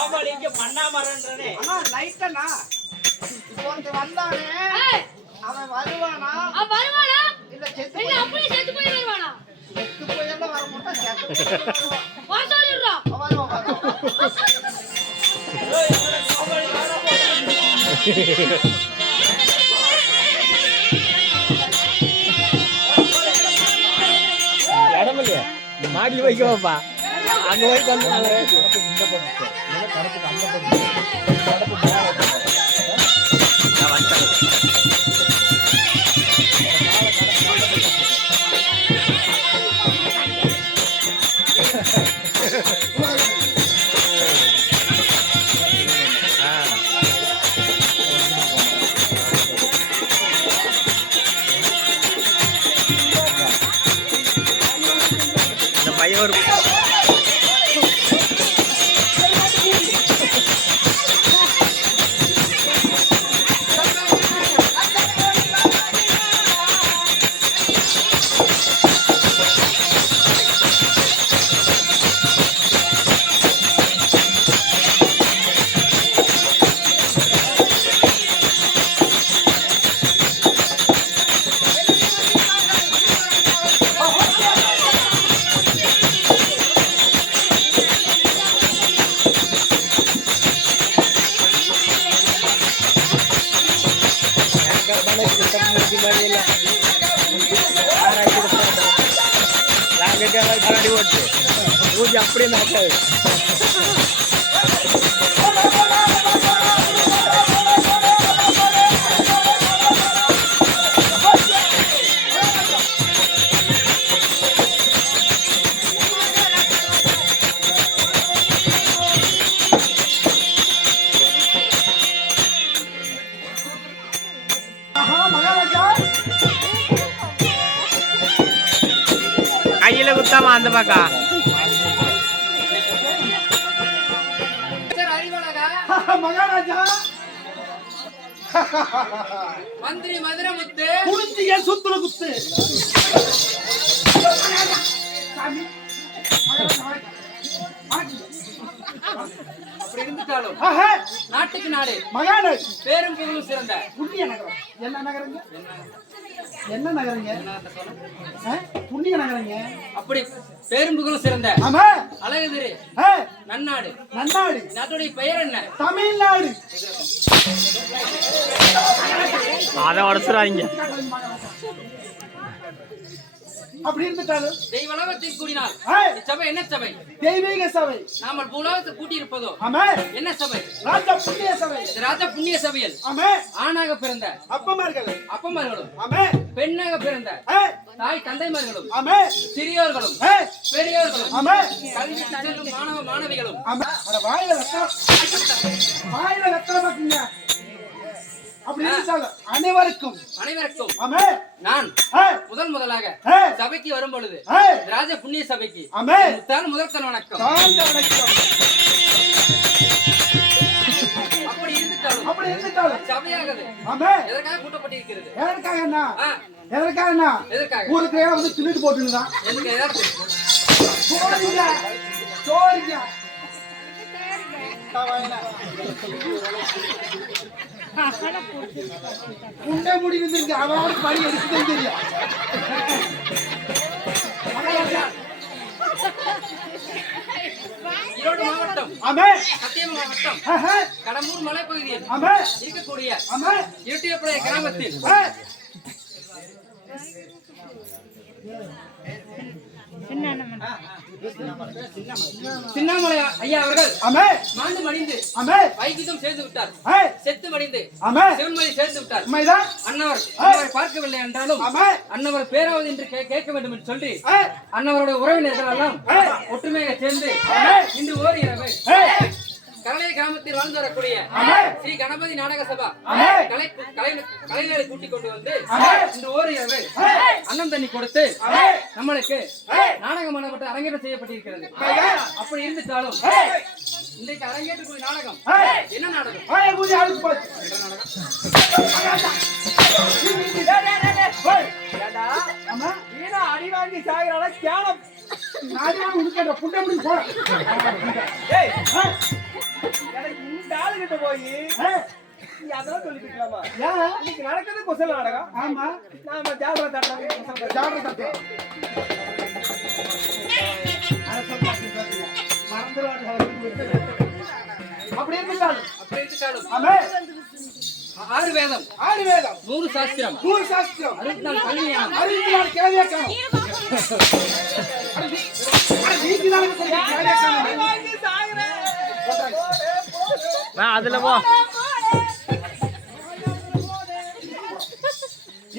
கோபால் இங்க பண்ணாமறன்றனே. அண்ணா லைட்டனா ஒருத்தன் வந்தானே அவன் வருவானா? வருவானா? இல்ல செத்து இல்ல அப்படியே செத்து போய் வருவானா? செத்து போய் எல்லாம் வர மாட்டான். செத்து வருவான். வா சொல்லிடுறா. வருவான். ஏய் என்னடா கோபால் யாரா போறா? இடமில்லையா மாடி வைக்கவாப்பா அங்க வரைக்கும் வந்து இந்த பையன் ஒரு கரடி ஓட்டு பூஜை அப்படியே நடக்காது. கையில குத்தாமா அந்த பக்கம் மகாராஜா மந்திரி மதுரமுத்து குளிச்சிய சுத்துல குத்து. அப்படி இருந்துட்டாலும் நாட்டுக்கு நாடு மகாராஜ் பேரும் புகழும் சிறந்த புண்ணிய நகரம். என்ன நகரங்க? என்ன நகரங்க? புண்ணிய நகரங்க. அப்படி பேரும் புகழும் சிறந்த ஆமா அழகுதிரு நன்னாடு. நன்னாடு நாட்டுடைய பெயர் என்ன? தமிழ்நாடு. அதை உடச்சுறாங்க. அப்படி இருந்துட்டாலும் தெய்வலோகத்தில் கூடினால் சபை என்ன சபை? தெய்வீக சபை. நாம பூலோகத்தை கூட்டி இருப்பதோ ஆமா என்ன சபை? ராஜா புண்ணிய சபை. ராஜா புண்ணிய சபையில் ஆமா ஆணாக பிறந்த அப்பமார்கள் அப்பமார்களும் ஆமா பெண்ணாக பிறந்த தாய் தந்தைமார்களும் ஆமா சிறியோர்களும் பெரியோர்களும் ஆமா கல்வி செல்லும் மாணவ மாணவிகளும் ஆமா அட வாயில ரத்தம் பாக்குங்க. அப்படி இருந்தாலும் அனைவருக்கும் ஆமா நான் முதலாக சபைக்கு வரும் பொழுது ராஜ புண்ணிய சபைக்கு முதற்கண் வணக்கம். அப்படி இருந்துட்டாலும் சபையாகவே எதற்காக கூட்டப்பட்டிருக்கிறது? எதற்காக ஊருக்கு வந்து தின்னுட்டு போட்டுதான் உண்டை முடி இருந்திருக்கு. அவனோட படி எடுத்துதான் தெரியும். ஈரோடு மாவட்டம் சத்தியம் மாவட்டம் கடம்பூர் மலைப்பகுதியில் இருக்கக்கூடிய இருட்டியப்படைய கிராமத்தில் சின்னாமலை ஐயா அவர்கள் மாண்டு மடிந்து வைகிதம் சேர்ந்து விட்டார். செத்து மடிந்து சிவன்மொழி சேர்ந்து விட்டார். அன்னவர் பார்க்கவில்லை என்றாலும் அன்னவர் பேராவது என்று கேட்க வேண்டும் என்று சொல்லி அன்னவருடைய உறவினர்கள் எல்லாம் ஒற்றுமையாக சேர்ந்து இன்று ஓர் இரவு கரளை கிராமத்தில் வாழ்ந்து வரக்கூடிய ஸ்ரீ கணபதி நாடக சபா கலைஞரை கூட்டிக் கொண்டு வந்து இன்று ஓர் இரவு அன்னம் தண்ணி கொடுத்து நம்மளுக்கு நாடகம் ஆடப்பட்டு அரங்கேற்றம் செய்யப்பட்டிருக்கிறது. அப்படி இருந்துட்டாலும் இன்றைக்கு அரங்கேற்றக்கூடிய நாடகம் என்ன நாடகம்? அடிவாங்கி சாகிறால தியானம் புண்டை போற கிட்ட போய் நீ அதெல்லாம் சொல்லிக்கலாமா? ஏன் இன்னைக்கு நடக்குது குசல நாடகம். ஆமா நாம ஜாபரா தட்டலாம். ஜாகிரதை தட்டு அப்படி இருந்தாலும் அப்படி இருக்காலும் ஆமே 6 வேதம் 6 வேதம் 100 சாஸ்திரம் 100 சாஸ்திரம் 64 கல்வியானம் 64 கேள்வியா காணும் அதுல போ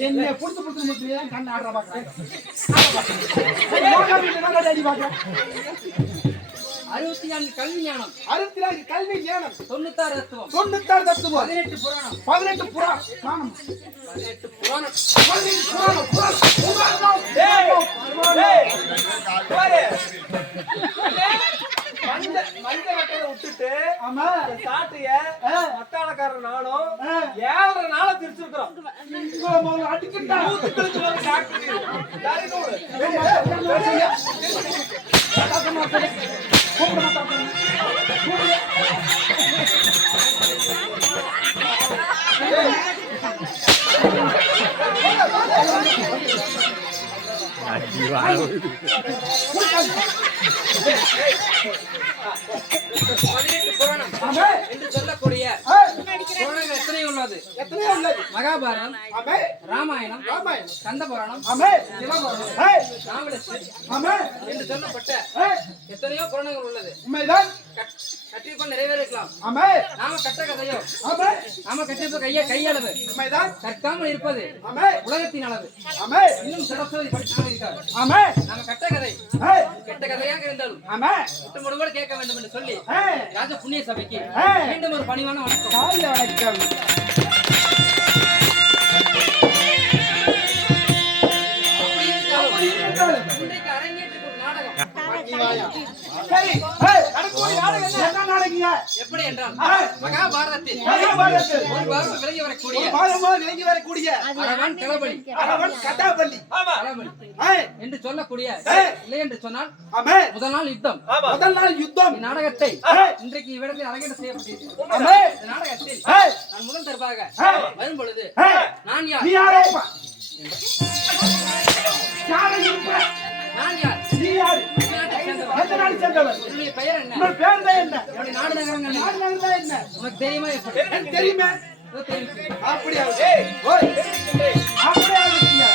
என்ன புடிச்சு முத்திரியா கண்ண ஆடுற பாக்க 64 கல்வி ஞானம் 64 கல்வி ஞானம் 96 தத்துவம் 96 தத்துவம் 18 புராணம் 18 புராணம் 18 புராணம் 18 புராணம் மஞ்ச வெட்டத்தை விட்டுட்டு ஆமா இந்த சாட்டைய மத்தாளக்காரன் நானும் 7 நாள திருச்சிருக்கிறோம். அடிக்கிட்டா புராணம் என்று சொல்லக்கூடிய புராணங்கள் எத்தனை உள்ளது? எத்தனையோ உள்ளது மகாபாரதம், ஆமே ராமாயணம், ராமாயணம், கந்த புராணம், ஆமே சிவபுராணம், நாவலசு ஆமே என்று சொல்லப்பட்ட எத்தனையோ புராணங்கள் உள்ளது. உண்மைதான் கற்றிருப்ப நிறைவேறலாம். ஆமே நாம கட்ட கதையோ ஆமே நாம கற்றிருப்ப கையளவு உண்மைதான் கற்காமல் இருப்பது ஆமே உலகத்தின் அளவு. ஆமே இன்னும் சரஸ்வதி படிக்காமல் இருக்காது. ஆமே நாம கட்ட கதை கெட்ட கதையாக இருந்தாலும் ஆமே விட்டு முழுவதும் கேட்க வேண்டும் என்று சொல்லி ராஜ புண்ணிய சபைக்கு ஏய். மீண்டும் ஒரு பணிவான வணக்கம். காலைல வணக்கம் அப்படி இருந்தாலும் இன்றைக்கு அரங்கேற்றுக்கு ஒரு நாடகம். சரி நடக்கக்கூடிய நாடகம் என்ன நாடகங்க எப்படி என்றால் மகாபாரதத்தில் மகாபாரதத்தில் ஒரு வாரம் விலகி வரக்கூடிய பாரமாக விளங்கி வரக்கூடிய அரவன் களபலி அரவன் கதாபலி களபலி ஏய், என்று சொல்லக்கூடிய ஏய். இல்லை என்று சொன்னால் ஆமே முதல் நாள் யுத்தம். முதல் நாள் யுத்தம் இந்நாடகத்தை ஏய். இன்றைக்கு இவ்விடத்தில் அரங்கேற்றம் செய்யப்பட்டிருக்கிறது. ஆமே இந்த நாடகத்தில் ஏய், நான் முதல் தரப்பாக ஏய். வரும் பொழுது ஏய், நான் நீ யார் யாரப்பா யாரை இருப்ப நான் யார் நீ யாரு எந்த நாட்டை சேர்ந்தவன்? எந்த நாடு சேர்ந்தவர் என்னுடைய பெயர் என்ன? உங்கள் பேர் தான் என்ன என்னுடைய நாடு நகரங்கள் என்ன? நாடு நகரம் என்ன உனக்கு தெரியுமா? எப்படி? எனக்கு தெரியுமே இதோ தெரியும். அப்படியா ஓய் அப்படியா இருக்கீங்க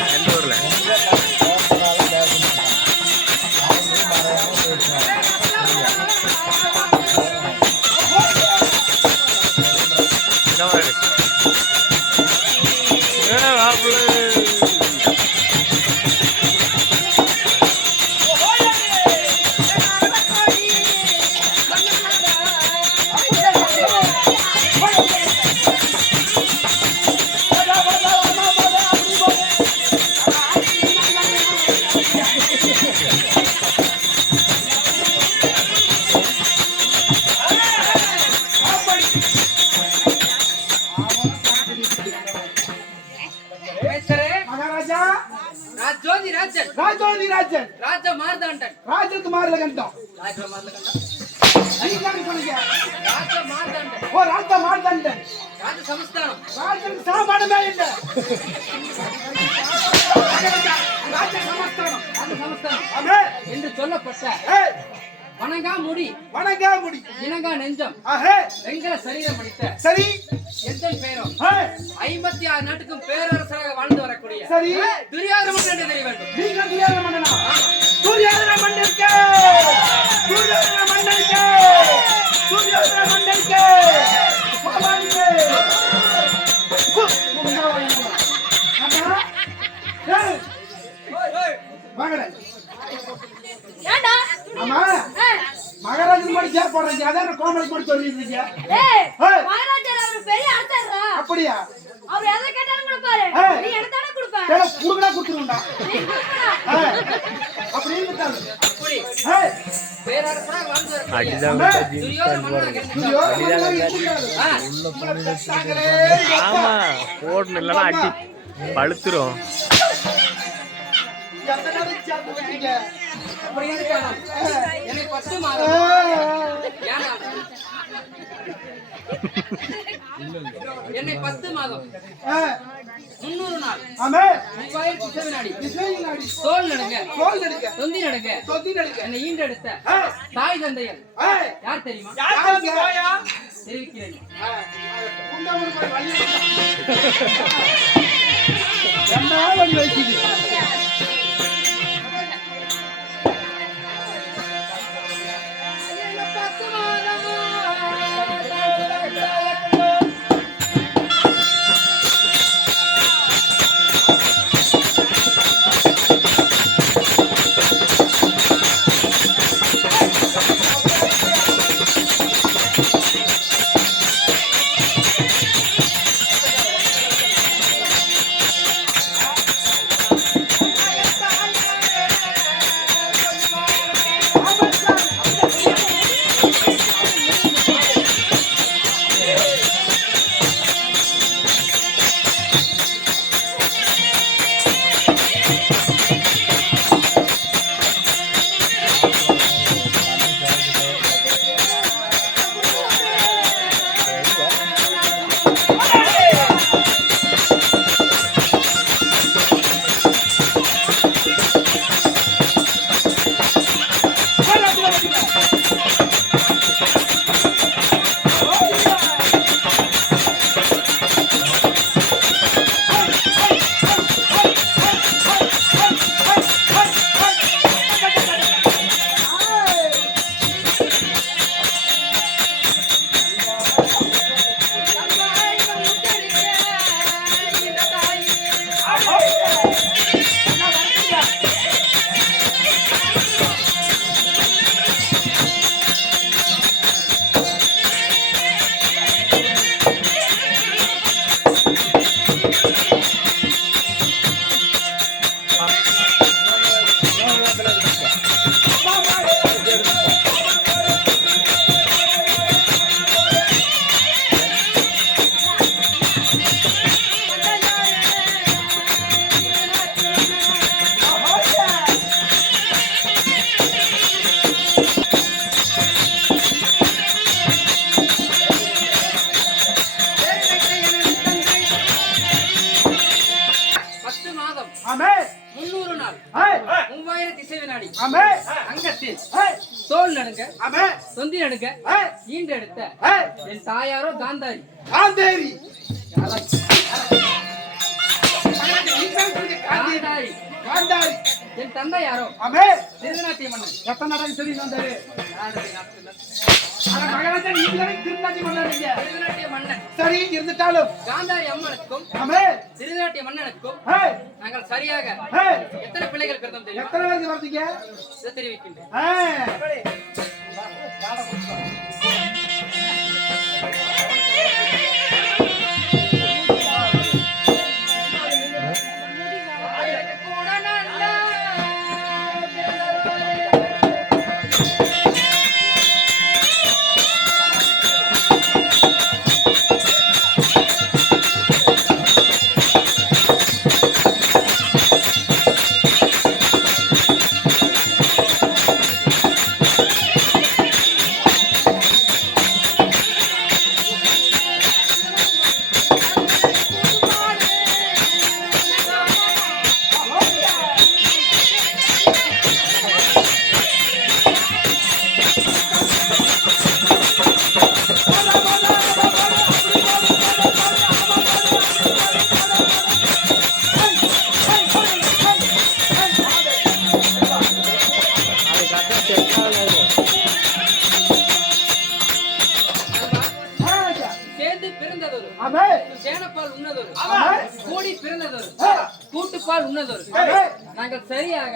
ஏய், எந்த ஊர்ல இந்த மாதிரி. மாப்பிள்ளை அமைச்சரே, மகாராஜா ராஜோதி ராஜன், ராஜோதி ராஜன் ராஜ மார்தாண்டன், ராஜகுமாரில கண்டம் ராஜ மார்தாண்டன், நீங்க தானே சொன்னீங்க ராஜ மார்தாண்டன், ஓ ராஜ மார்தண்டன் ராஜ சமஸ்தானம், ராஜனுக்கு சாமானமே இல்ல ராஜ சமஸ்தானம் ராஜ சமஸ்தானம் ஆமே என்று சொல்லப்பட்ட ஏய் வணங்கா முடி வணங்கா முடி இணங்கா நெஞ்சம் ஆஹே வெங்கல சரீரம் படித்த சரி எத்தன் பேரும் ஆ, 56 நாட்டுக்கும் பேரரசராக வாழ்ந்து வரக்கூடிய சரி துரியோதன மன்னன் என்று தெரிய வேண்டும். நீங்க துரியோதன மன்னனா துரியோதன மன்னனுக்கு துரியோதன மன்னனுக்கு துரியோதன மன்னனுக்கு பகவானுக்கு அண்ணா ஏய் வாங்கடா ஏண்டா ஆமா மகாராஜன் மாதிரி சேர் போடுறீங்க அதான் கோமலை மாதிரி சொல்லிட்டு இருக்கீங்க ஏய் ஏய். மகாராஜர் அவர் பெரிய அரசர்ரா அப்படியா அவர் எதை கேட்டாலும் கொடுப்பாரு ஏய். நீ எனக்கு தானே கொடுப்ப ஏடா குடுங்கடா குடுத்துருண்டா நீ கொடுப்படா அப்படி இருந்தாலும் அப்படி ஏய் பேரரசராக வாழ்ந்து வரக்கூடிய அடிதான் துரியோதன மன்னனாக துரியோதன மன்னன் இருக்காரு ஆ, உங்களை பெத்தாங்களே ஆமா போடணும் இல்லைன்னா அடி பழுத்துரும். எந்த நாளைக்கு சேர்த்து வைப்பீங்க அப்படி இருக்கணும். என்னை 10 மாதம் ஏன்னா என்னை 10 மாதம் 300 நாள் ஆமே 3000 வினாடி இசையில் நாடி தோல் நடுங்க கோல் நடிக்க தொந்தி நடுங்க தொத்தி நடிக்க என்னை ஈண்டெடுத்த தாய் தந்தையர் ஏய் யார் தெரியுமா? யாருங்க தெரிவிக்கிறேன். குண்டாமணி போய் வழி என்ன வழி வைக்குது என்னை 10 மாதம் ஆமே 300 நாள் ஏய் 3000 திசை வினாடி ஆமே அங்கத்தில் ஏய் தோல் நடுங்க ஆமே தொந்தி நடுங்க ஏய் ஈண்டெடுத்த ஏய் என் தாயாரோ காந்தாரி காந்தேரி காந்தாரி காந்தாரி என் தந்தை யாரோ ஆமே திருநாட்டிய மன்னன் எத்தனை நாடகம் சொல்லி வந்தாரு ஆனா மகாராஜன் இதுவரை திருநாட்டி பண்ணாருங்க திருநாட்டிய மன்னன் சரி இருந்துட்டாலும் காந்தாரி அம்மனுக்கும் ஆமே திருநாட்டிய மன்னனுக்கும் ஏய் நாங்கள் சரியாக ஏய் எத்தனை பிள்ளைகள் பிறந்தோம் தெரியுமா? எத்தனை பேருக்கு வந்தீங்க இதை தெரிவிக்கின்றேன். கூட நல்லா மகாராஜா சேர்ந்து பிறந்ததொரு ஆமே சேனப்பால் உண்ணதொரு ஆமே கூடி பிறந்ததொரு கூட்டுப்பால் உண்ணதொரு ஆமே நாங்கள் சரியாக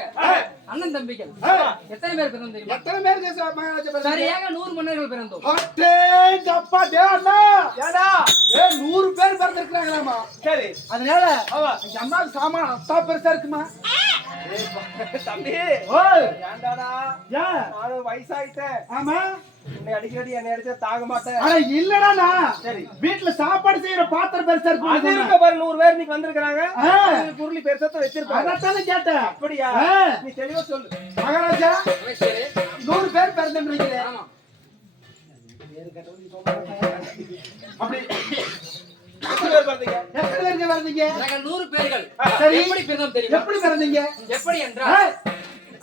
அண்ணன் தம்பிகள் எத்தனை பேர் பிறந்தோம் தெரியுமா? எத்தனை பேருக்கு மகாராஜா பிறந்தீங்க? சரியாக 100 மன்னர்கள் பிறந்தோம். அடேங்கப்பா டேண்ணா ஏடா 100 பேர் பிறந்திருக்காங்களாமா. சரி அதனால ஆமா இந்த அம்மாவுக்கு சாமான் அத்தா பெருசா இருக்குமா? தம்பி ஓய் ஏண்டாடா ஏன் நானும் வயசாயிட்டேன் ஆமா உன்னை அடிக்கடி என்னை அடிச்சா தாங்க மாட்டேன் ஆனா இல்லடா சரி வீட்டுல சாப்பாடு செய்யற பாத்திரம் பெருசா அது இருக்கு இருக்க பாரு 100 பேர் நீங்க வந்திருக்காங்க பொருளி பெருசா வச்சிருப்பாங்க அதானே கேட்டேன். அப்படியா நீ தெளிவா சொல்லு மகாராஜா அமைச்சரே, 100 பேர் பிறந்துன்றீங்களே ஆமா. அப்படி எத்தனை பேர் பார்த்தீங்க எத்தனை பேருக்கு பிறந்தீங்க? நாங்கள் 100 பேர்கள் சரி. எப்படி பிறந்தோம் தெரியுமா? எப்படி பிறந்தீங்க? எப்படி என்றால் ஏய்,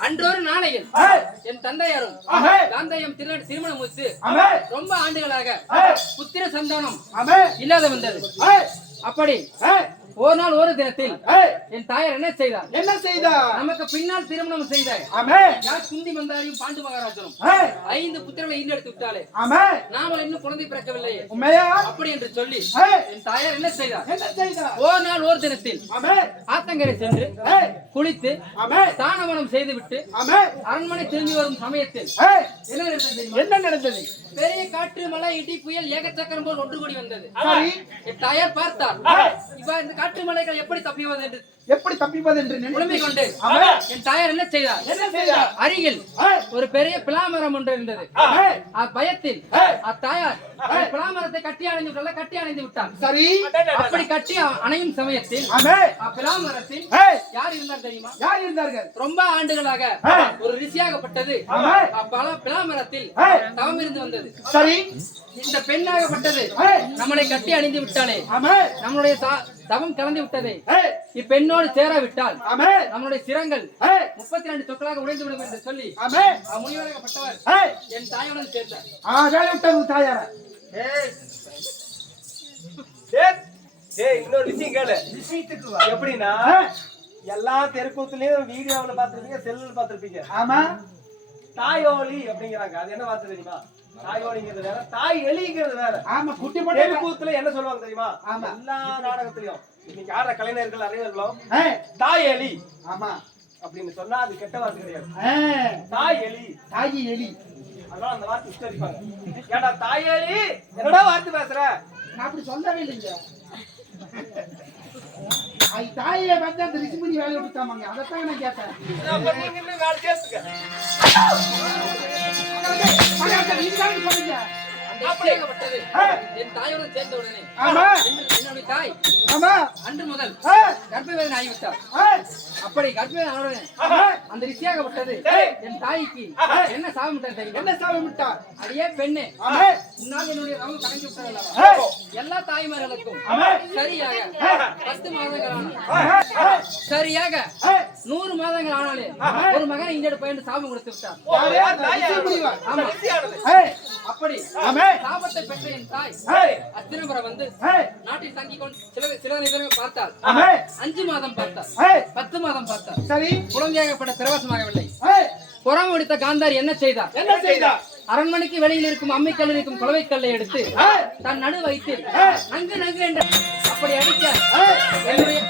அன்றொரு நாளையில் ஏய், என் தந்தையாரும் ஆஹே, காந்தாயம் திருமணம் முடித்து ஆமே, ரொம்ப ஆண்டுகளாக ஏய், புத்திர சந்தானம் ஆமே, இல்லாத வந்தது. ஏய், அப்படி ஏய், ஒரு நாள் ஒரு தினத்தில் ஏய், என் தாயார் என்ன செய்தார்? என்ன செய்தா? நமக்கு பின்னால் திருமணம் செய்த ஆமே, யார் குந்தி மந்தாரியும் பாண்டு மகாராஜனும் ஏய், 5 புத்திரங்களை ஈண்டெடுத்து விட்டாலே ஆமே, நாமல் இன்னும் குழந்தை பிறக்கவில்லையே உண்மையா? அப்படி என்று சொல்லி ஏய், என் தாயார் என்ன செய்தார்? என்ன செய்தா? ஒரு நாள் ஒரு தினத்தில் ஆமே, ஆத்தங்கரை சென்று ஏய், குளித்து ஆமே, தானவனம் செய்துவிட்டு ஆமே, அரண்மனை திரும்பி வரும் சமயத்தில் ஏய், என்ன நடந்தது தெரியுமா? என்ன நடந்தது? பெரிய காற்று மழை இடி புயல் ஏகச்சக்கரம் போல் ஒன்று கூடி வந்தது. சரி, என் தாயார் பார்த்தார். ஏய், இப்ப இந்த காற்று மலைகள் எப்படி தப்பிவது என்று எப்படி தப்பிப்பது என்று புலம்பிக் நினைத்து கொண்டு ஆமே, என் தாயார் என்ன செய்தார்? என்ன செய்தா? அருகில் ஏய், ஒரு பெரிய பிளாமரம் ஒன்று இருந்தது. ஆமே, பயத்தில் ஏய், அத்தாயார் பிளாமரத்தை கட்டி அணைந்து விட்டால் கட்டி அணைந்து விட்டார். சரி, அப்படி கட்டி அணையும் சமயத்தில் ஆமே, பிளாமரத்தில் ஏய், யார் இருந்தார் தெரியுமா? யார் இருந்தார்கள்? ரொம்ப ஆண்டுகளாக ஏய், ஒரு ரிஷியாகப்பட்டது ஆமே, பிளாமரத்தில் ஏய், தவம் இருந்து வந்தது. சரி, இந்த பெண்ணாகப்பட்டது ஏய், நம்மளை கட்டி அணிந்து விட்டாலே ஆமே, நம்மளுடைய தவம் கலந்து விட்டதை ஏய், இப்பெண்ணோடு சேராவிட்டால் ஆமே, நம்மளுடைய சிரங்கள் ஏய், 32 தொக்கலாக உடைந்து விடும் என்று சொல்லி ஆமே, முனிவராகப்பட்டவர் ஏய், என் தாயுடன் சேர்ந்தார். வேலை விட்டது தாயார. ஏய் டேய் டேய் இன்னொரு விஷயம் கேளு விஷயத்துக்கு வா. எப்படின்னா ஏய், எல்லா தெருக்கூத்துலயும் வீடியோவுல பாத்துருப்பீங்க செல்லுல பாத்துருப்பீங்க ஆமா, தாயோலி அப்படிங்கிறாங்க அது என்ன வார்த்தை தெரியுமா? தாயோலிங்கிறது வேற தாய் எலிங்கிறது வேற ஆமா, குட்டி போட்டு தெருக்கூத்துல என்ன சொல்லுவாங்க தெரியுமா? ஆமா. எல்லா நாடகத்திலயும் இன்னைக்கு ஆடுற கலைஞர்கள் அறிஞர்களும் ஏய், தாய் எலி ஆமா, அப்படின்னு சொன்னா அது கெட்ட வார்த்தை கிடையாது. ஏய், தாய் எலி தாயி எலி. அதனால அந்த வார்த்தை உச்சரிப்பாங்க. ஏடா தாய் எலி என்னடா வார்த்தை பேசுற? நான் அப்படி சொல்லவே இல்லைங்க. தாயை வந்து அந்த ரிஷிமணி வேலை விட்டுட்டாமாங்க, அதைத்தான் நான் கேட்டேன். அப்ப நீங்க இன்னும் வேலை சேர்த்துக்க. நீங்க சொல்லுங்க. அந்த ரிஷியாகப்பட்டது ஏய், என் தாயுடன் சேர்ந்த உடனே ஆமா, என்னுடைய தாய் ஆமா, அன்று முதல் ஏய், கர்ப்பவேதனை ஆகிவிட்டார். ஏய், அப்படி கர்ப்பவேதனை ஆனவுடனே ஆமா, அந்த ரிஷியாகப்பட்டது ஏய், என் தாய்க்கு என்ன சாபம் விட்டார் தெரியுமா? என்ன சாபம் விட்டார்? அடியே பெண்ணே, ஆமா, உன்னால் என்னுடைய ரவம் கலங்கி விட்டதல்லவா? ஏய், எல்லா தாய்மார்களுக்கும் ஆமா, சரியாக 10 மாதங்கள் ஆனாலும் ஏய், சரியாக ஏய், 100 மாதங்கள் ஆனாலே ஒரு மகனை இங்கெடுப்ப என்று சாபம் கொடுத்து விட்டார். யாரு? ரிஷிமணி வா. ஆமா, ஏய், அப்படி ஆமா, சாபத்தை பெற்ற என் தாய் ஏய், அஸ்தினபுரம் வந்து ஏய், நாட்டில் தங்கிக் கொண்டு சில நிமிடங்கள் பார்த்தால் ஆமா, 5 மாதம் பார்த்தார், ஏய், 10 மாதம் பார்த்தார். சரி, குழந்தையாகப்பட்ட பிரவேசமாகவில்லை. ஏய், புறம் எடுத்த காந்தாரி என்ன செய்தார்? என்ன செய்தார்? அரண்மனைக்கு வெளியில் இருக்கும் அம்மிக்கல்லில் இருக்கும் குளவைக்கல்லை எடுத்து ஏய், தன் நடு வைத்து ஏய், நங்கு நங்கு என்று அப்படி அடித்தார். ஏய்,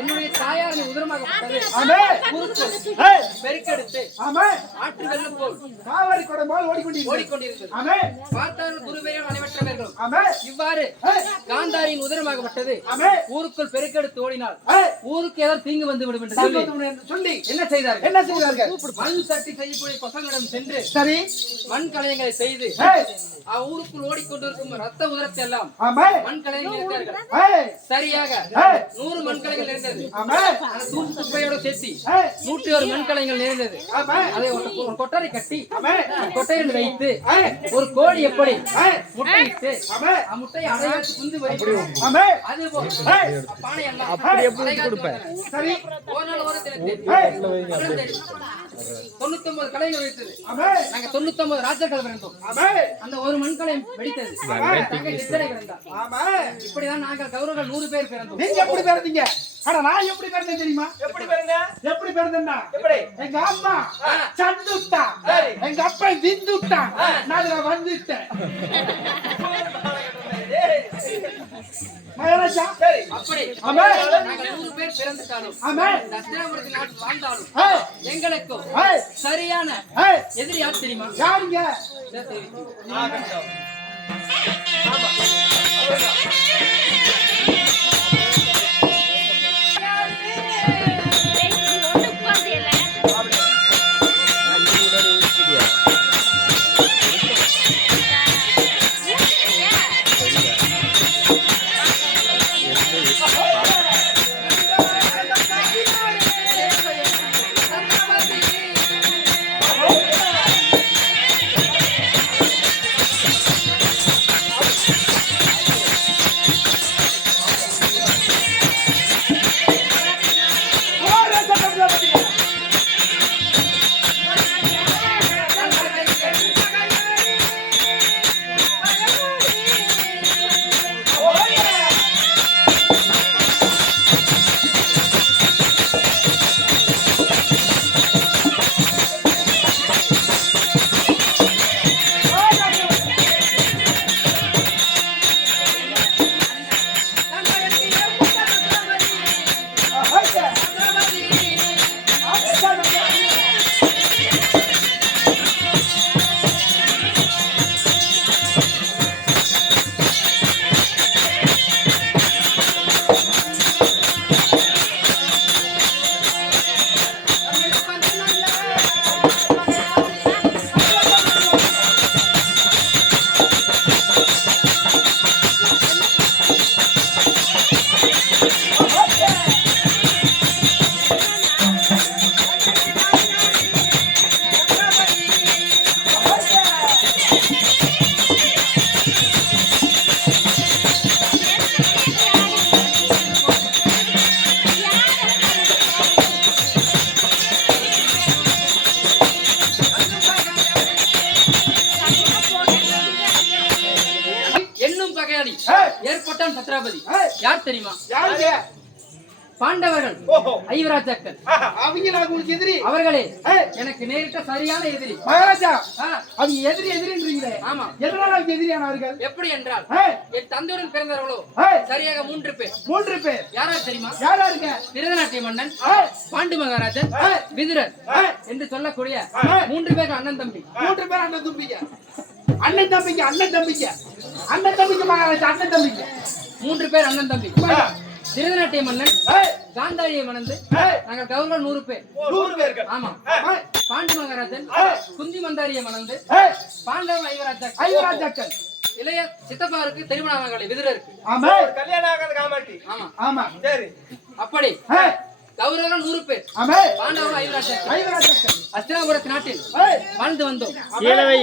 என்னுடைய தாயாரின் உதரமாகப்பட்டது ஆமா, குறுக்கு ஏய், பெருக்கெடுத்து ஆமா, ஆற்று வெள்ளம் போல் காவாரி குடம் போல் ஓடிக்கொண்டிருக்கிறது. ஓடிக்கொண்டிருந்தது. ஆமா, பார்த்தார்கள் குருவேயும் அனைவற்றவர்களும் ஆமா, இவ்வாறு ஏய், காந்தாரியின் உதரமாகப்பட்டது ஆமா, ஊருக்குள் பெருக்கெடுத்து ஓடினால் ஏய், ஊருக்கு ஏதாவது தீங்கு வந்து விடும் என்று சொல்லி சொல்லி என்ன செய்தார்கள்? என்ன செய்தார்கள்? மண் சட்டி செய்யக்கூடிய பசங்களிடம் சென்று சரி, மண் கலையங்களை செய்து ஏய், ஊருக்குள் ஓடிக்கொண்டிருக்கும் ரத்த உதரத்தை எல்லாம் ஆமா, மண் கலையங்கள் இருந்தார்கள். ஏய், சரியாக ஏய், 100 மண்கலைகள் இருந்தது. ஆமா, அந்த தூக்கு குப்பையோட சேர்த்து ஏய், 101 மண்கலைகள் நிறைந்தது. ஆமா, அதை ஒரு கொட்டரை கட்டி ஆமா, கொட்டையில் வைத்து ஏய், ஒரு கோழி எப்படி ஏய், முட்டையிட்டு ஆமா, முட்டையை அடையாச்சு குந்து வைக்கும் ஆமா, அது போல் ஏய், பானையெல்லாம் அப்படி எப்படி அடைகாத்து கொடுப்பேன்? வந்தன. சரி, ஒரு நாள் ஒரு தினத்தில் ஏய், 99 கலைகள் வைத்தது. ஆமா, நாங்க 99 ராஜர்கள் பிறந்தோம். ஆமா, அந்த ஒரு மண்கலை வெடித்தது. தங்கை சித்திரை பிறந்தார். ஆமா. இப்படிதான் நாங்கள் கௌரவர்கள் 100 பேர் பிறந்தோம். நீங்க எப்படி பிறந்தீங்க? ஆனா நான் எப்படி பிறந்தேன் தெரியுமா? எப்படி பிறந்த? எப்படி பிறந்தேன்னா எப்படி? எங்க அம்மா சந்துட்டா, சரி. எங்க அப்பா விந்துட்டா, நான் இதுல வந்துட்டேன். மகாராஜா சரி. அப்படி ஆமே. நாங்கள் 100 பேர் பிறந்துட்டாலும் ஆமே. தட்சிணாமூர்த்தி நாட்டில் வாழ்ந்தாலும் ஏய், எங்களுக்கும் ஏய், சரியான ஏய், எதிரி யார் தெரியுமா? யாருங்க? இதை தெரிவிக்கிறேன். ஆகட்டும். ஏற்பட்டான் பத்ராபதி. ஏய். யார் தெரியுமா? யாருங்க? பாண்டவர்கள், ஓஹோ. ஐவராஜாக்கள். அவங்க நான் உங்களுக்கு எதிரி. அவர்களே ஏய். எனக்கு நேரிட்ட சரியான எதிரி. மகாராஜா ஆ, அவங்க எதிரின்றீங்களே, ஆமா. எதனால அவங்க எதிரியானவர்கள்? எப்படி என்றால் ஏய், என் தந்தையுடன் பிறந்தவர்களோ ஏய், சரியாக 3 பேர். 3 பேர். யாரா தெரியுமா? யாராருங்க? பிரதநாட்டிய மன்னன், ஏய், பாண்டு மகாராஜன், ஏய், விதுரர் ஏய், என்று சொல்லக்கூடிய ஏய். 3 பேர் அண்ணன் தம்பி. 3 பேர் அண்ணன் தம்பிங்க. அண்ணன் தம்பிங்க, அண்ணன் தம்பிங்க, அண்ணன் தம்பிங்க மகாராஜா, அண்ணன் தம்பிங்க. 3 பேர் அண்ணன் தம்பி. திருதநாட்டிய மன்னன் ஏய், காந்தாரியை மணந்து ஏய், நாங்கள் கௌரவர்கள் 100 பேர். 100 பேர்கள். ஆமா. ஏய், பாண்டு மகாராஜன் குந்தி மந்தாரியை மணந்து ஏய், பாண்டவ ஐவராஜா ஐவராஜாக்கள். இளைய சித்தப்பாருக்கு திருமணமாகலை விதுரருக்கு. ஆமா, கல்யாணம் ஆகாத காமாட்டி. ஆமா. ஆமா. சரி. அப்படி ஏய், கௌரவர்கள் 100 பேர். ஆமா, பாண்டவ ஐவராஜாக்கள் ஐவராஜாக்கள். அஸ்தினாபுரத்து நாட்டில் ஏய், வாழ்ந்து வந்தோம். கீழவை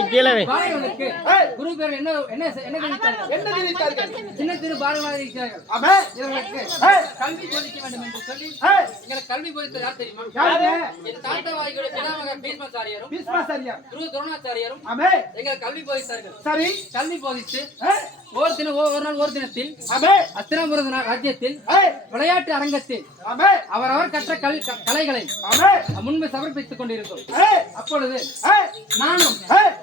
பாண்டவர்களுக்கு ஏய், குரு பேர் என்ன என்ன என்ன தெரிவித்தார்கள்? என்ன தெரிவித்தார்கள்? சின்ன திரு பாலகனாக இருக்கிறார்கள். ஆமா, இவர்களுக்கு ஏய், கல்வி போதிக்க வேண்டும் என்று சொல்லி ஏய், எங்களுக்கு கல்வி போதித்தது யார் தெரியுமா? யாருங்க? என் தாத்தாவாய்களுடைய பிதாமகர் பீஷ்மாச்சாரியரும் பீஷ்மாச்சாரியா. குரு துரோணாச்சாரியரும் ஆமா, எங்களுக்கு கல்வி போதித்தார்கள். சரி. கல்வி போதித்து ஏய், ஒரு நாள் ஒரு தினத்தில் ஆமா, அஸ்தினாபுர ராஜ்யத்தில் ஏய், விளையாட்டு அரங்கத்தில் ஆமா, அவரவர் கற்ற கலைகளை ஆமா, முன்பு சமர்ப்பித்துக் கொண்டிருந்தோம். ஏய், அப்பொழுது ஏய், நானும் ஏய்,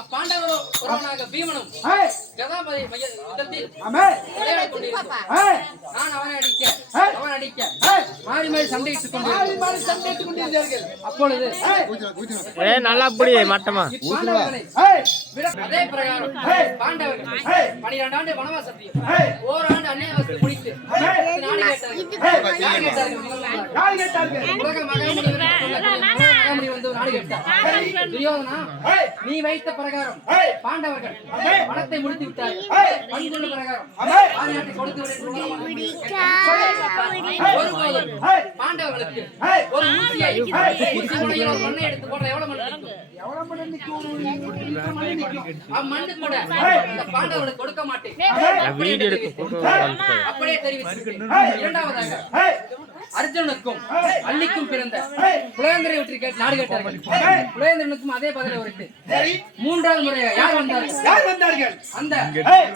அப்பாண்டவராக பீமனும் ஏய், கதாபதி யுத்தத்தில் ஆமா, விளையாடிக் கொண்டிருந்தோம். ஏய், நான் அவனை அடிக்க ஏய், அவன் அடிக்க ஏய், மாறி மாறி சண்டையிட்டுக் மாறி கொண்டிருந்தோம். மாறி சண்டையிட்டுக் கொண்டிருந்தார்கள். அப்பொழுது ஏய், நல்லா புடி மட்டமா பாண்டவர்களை ஏய், விட அதே பிரகாரம் ஏய், பாண்டவர்கள் ஏய், 12 ஆண்டு வனவாசத்தையும் ஏய், ஓராண்டு அந்நியவாசத்தை முடித்து ஏய், நாடு கேட்டார்கள். ஏய், நாடு கேட்டார்கள். முதல்ல யார் கேட்டார்கள்? உலக மகாமுனி மகாமுனி வந்து ஒரு நாடு கேட்டார். துரியோதனா, ஏய், நீ வைத்த பிரகாரம் ஏய், பாண்டவர்கள் ஏய், வனத்தை முடித்து விட்டார்கள். ஏய், பண்புள்ள பிரகாரம் ஆமா, ஆணையாட்டை கொடுத்து விடு என்று உலக மகாமுனி ஏய், ஒருபோதும் ஏய், பாண்டவர்களுக்கு ஏய், ஒரு ஊசியை ஊசி முனையில் ஒரு மண்ணை எடுத்து போடுற எவ்வளவு மண் இருக்கும்? எவ்வளவு மணி நிக்கும்? நிக்கும், மணி நிக்கும். அம்மண்ணு கூட இந்த பாண்டவர்களுக்கு கொடுக்க மாட்டேன். ஏய், அப்படியே வீடியோ எடுத்து தெரிவித்து- போட்டோ அப்படியே தெரிவித்து ஏய், இரண்டாவதாக ஏய், அர்ஜுனனுக்கும் அல்லிக்கும் பிறந்த புலகேந்திரனை பற்றி நாடு கேட்டார்கள். புலகேந்திரனுக்கும் அதே பதிலை உரைத்து சரி, மூன்றாவது முறையாக யார் வந்தார்கள்? யார் வந்தார்கள்? அந்த ஏய்,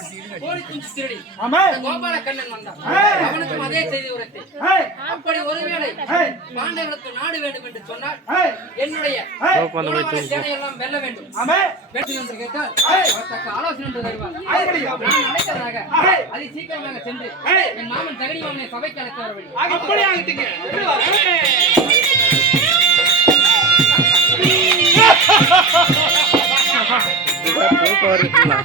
கோழிக்கும் திருடி ஆமா, கோபால கண்ணன் வந்தான். ஏய். அவனுக்கும் அதே செய்தி உரைத்து ஏய், அப்படி ஒருவேளை ஏய், பாண்டவர்களுக்கு நாடு வேண்டும் என்று சொன்னால் ஏய், என்னுடைய ஏய், மூலவர சேனையெல்லாம் வெல்ல வேண்டும். ஆமா, வேண்டும் என்று கேட்டால் ஏய். அவர் தக்க ஆலோசனை ஒன்று தருவார். அப்படியா? நான் அழைத்ததாக ஏய். அதை சீக்கிரமாக சென்று ஏய். என் மாமன் தகடி மாமனை சபைக்கு அழைத்து வர வேண்டும். அப்படி ஆகிட்டீங்க. தூக்கம் வருதுங்களா?